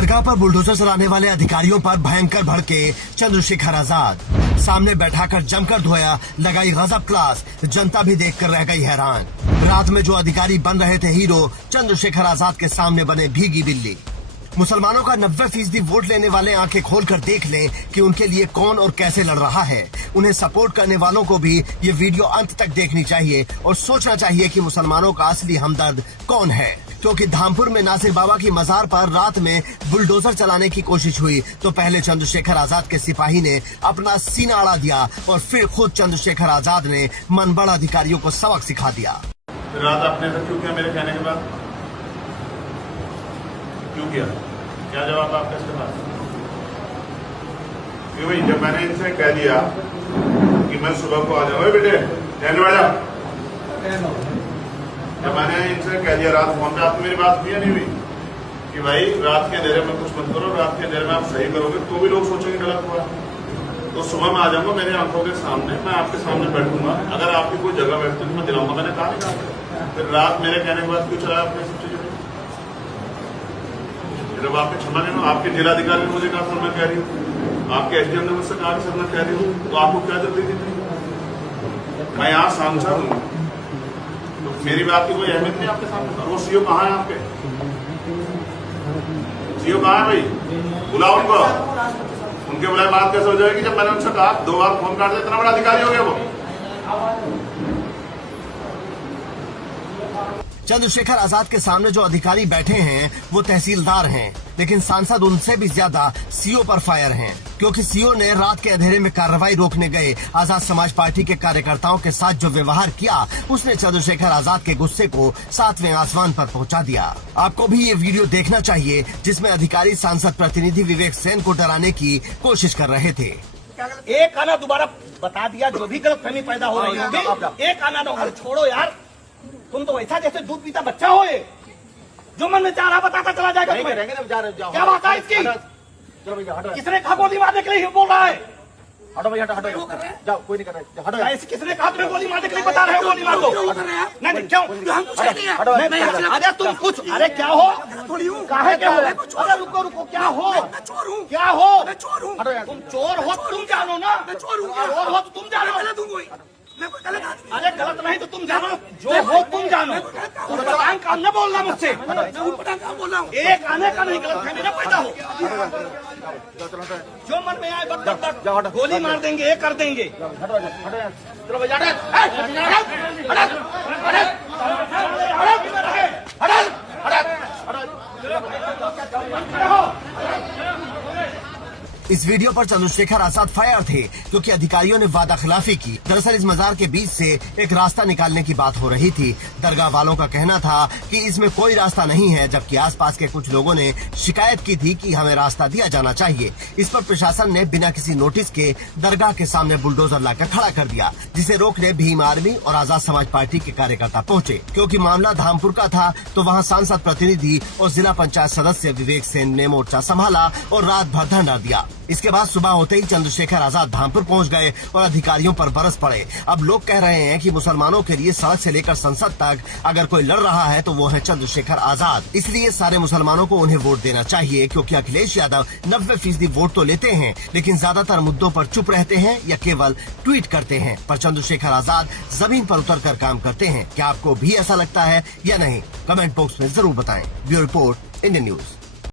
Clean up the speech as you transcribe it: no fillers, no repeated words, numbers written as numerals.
दरगाह पर बुलडोजर चलाने वाले अधिकारियों पर भयंकर भड़के चंद्रशेखर आजाद। सामने बैठाकर जमकर धोया, लगाई गजब क्लास। जनता भी देखकर रह गई हैरान। रात में जो अधिकारी बन रहे थे हीरो, चंद्रशेखर आजाद के सामने बने भीगी बिल्ली। मुसलमानों का 90% वोट लेने वाले आंखें खोलकर देख लें कि उनके लिए कौन और कैसे लड़ रहा है। उन्हें सपोर्ट करने वालों को भी ये वीडियो अंत तक देखनी चाहिए और सोचना चाहिए कि मुसलमानों का असली हमदर्द कौन है। क्योंकि धामपुर में नासिर बाबा की मजार पर रात में बुलडोजर चलाने की कोशिश हुई तो पहले चंद्रशेखर आजाद के सिपाही ने अपना सीना अड़ा दिया और फिर खुद चंद्रशेखर आजाद ने मनबड़ अधिकारियों को सबक सिखा दिया। रात आपने ऐसा क्यों किया? मेरे कहने के बाद क्यों किया? क्या जवाब आपका इसके पास? क्यों भाई, जब मैंने इनसे कह दिया कि मैं सुबह को आ जाऊंगा, बेटे रहने वाला, जब मैंने इनसे कह दिया रात फोन पे, आपको मेरी बात हुई या नहीं हुई कि भाई रात के अंधेरे में कुछ मत करो, रात के अंधेरे में आप सही करोगे तो भी लोग सोचेंगे गलत हुआ। तो सुबह मैं आ जाऊंगा, मेरे आंखों के सामने, मैं आपके सामने बैठूंगा, अगर आपकी कोई जगह बैठती तो मैं दिलाऊंगा। मैंने कहा नहीं। फिर रात मेरे कहने के बाद क्यों चलाया आपने सब चीजों? जब आपने क्षमा लेना, आपके जिलाधिकारी ने मुझे कहा सर मैं कह रही हूँ, आपके एसडीएम ने मुझसे कहा सर मैं कह रही हूँ, तो आपको क्या जरूरत थी? मैं यहाँ सांसद हूँ तो मेरी बात की कोई अहमियत नहीं आपके सामने। वो सीओ कहाँ है आपके? सीओ कहाँ है भाई? बुलाओ उनको। उनके बुलाए बात कैसे हो जाएगी जब मैंने उनसे कहा 2 बार फोन काट दिया? इतना बड़ा अधिकारी हो गया वो। चंद्रशेखर आजाद के सामने जो अधिकारी बैठे हैं वो तहसीलदार हैं, लेकिन सांसद उनसे भी ज्यादा सीओ पर फायर हैं, क्योंकि सीओ ने रात के अंधेरे में कार्रवाई रोकने गए आजाद समाज पार्टी के कार्यकर्ताओं के साथ जो व्यवहार किया, उसने चंद्रशेखर आजाद के गुस्से को 7वें आसमान पर पहुंचा दिया। आपको भी ये वीडियो देखना चाहिए जिसमें अधिकारी सांसद प्रतिनिधि विवेक सेन को डराने की कोशिश कर रहे थे। एक आना दोबारा बता दिया, जो भी गलतफहमी पैदा हो रही होगी, एक आना दो। छोड़ो यार, तुम तो वैसा जैसे दूध पीता बच्चा हो, ये जो मन में चाह रहा बताता चला जाएगा। क्या बात है इसकी? किसने कहा गोली मारने के लिए बोल रहा है? हटो भैया, हटो, जाओ, कोई नहीं कर रहा, हटो। किसने कहा तुम्हें गोली मारने के लिए बता रहे हो? गोली मार दो। नहीं क्यों? अरे तुम कुछ, अरे क्या हो? काहे क्या हो? अरे रुको रुको, क्या हो? क्या हो? तुम चोर हो तुम जानो ना, चोर हो तो तुम जानो। अरे गलत नहीं तो तुम जानो, जो हो तुम जानो। तुम पटांग काम न बोलना मुझसे। एक आने का नहीं, गलतफहमी न पैदा हो। जो मन में आए बट गोली मार देंगे, ये कर देंगे। चलो भैया, इस वीडियो पर चंद्रशेखर आजाद फायर थे क्योंकि अधिकारियों ने वादा खिलाफी की। दरअसल इस मजार के बीच से एक रास्ता निकालने की बात हो रही थी। दरगाह वालों का कहना था कि इसमें कोई रास्ता नहीं है, जबकि आसपास के कुछ लोगों ने शिकायत की थी कि हमें रास्ता दिया जाना चाहिए। इस पर प्रशासन ने बिना किसी नोटिस के दरगाह के सामने बुलडोजर लाकर खड़ा कर दिया, जिसे रोकने भीम आर्मी और आजाद समाज पार्टी के कार्यकर्ता पहुँचे। क्योंकि मामला धामपुर का था तो वहाँ सांसद प्रतिनिधि और जिला पंचायत सदस्य विवेक सेन ने मोर्चा संभाला और रात भर धरना दिया। इसके बाद सुबह होते ही चंद्रशेखर आजाद धामपुर पहुंच गए और अधिकारियों पर बरस पड़े। अब लोग कह रहे हैं कि मुसलमानों के लिए सड़क से लेकर संसद तक अगर कोई लड़ रहा है तो वो है चंद्रशेखर आजाद। इसलिए सारे मुसलमानों को उन्हें वोट देना चाहिए, क्योंकि अखिलेश यादव 90% वोट तो लेते हैं लेकिन ज्यादातर मुद्दों पर चुप रहते हैं या केवल ट्वीट करते हैं। पर चंद्रशेखर आजाद जमीन पर उतर कर काम करते हैं। क्या आपको भी ऐसा लगता है या नहीं? कमेंट बॉक्स में जरूर बताएं। Bureau report, Indian news.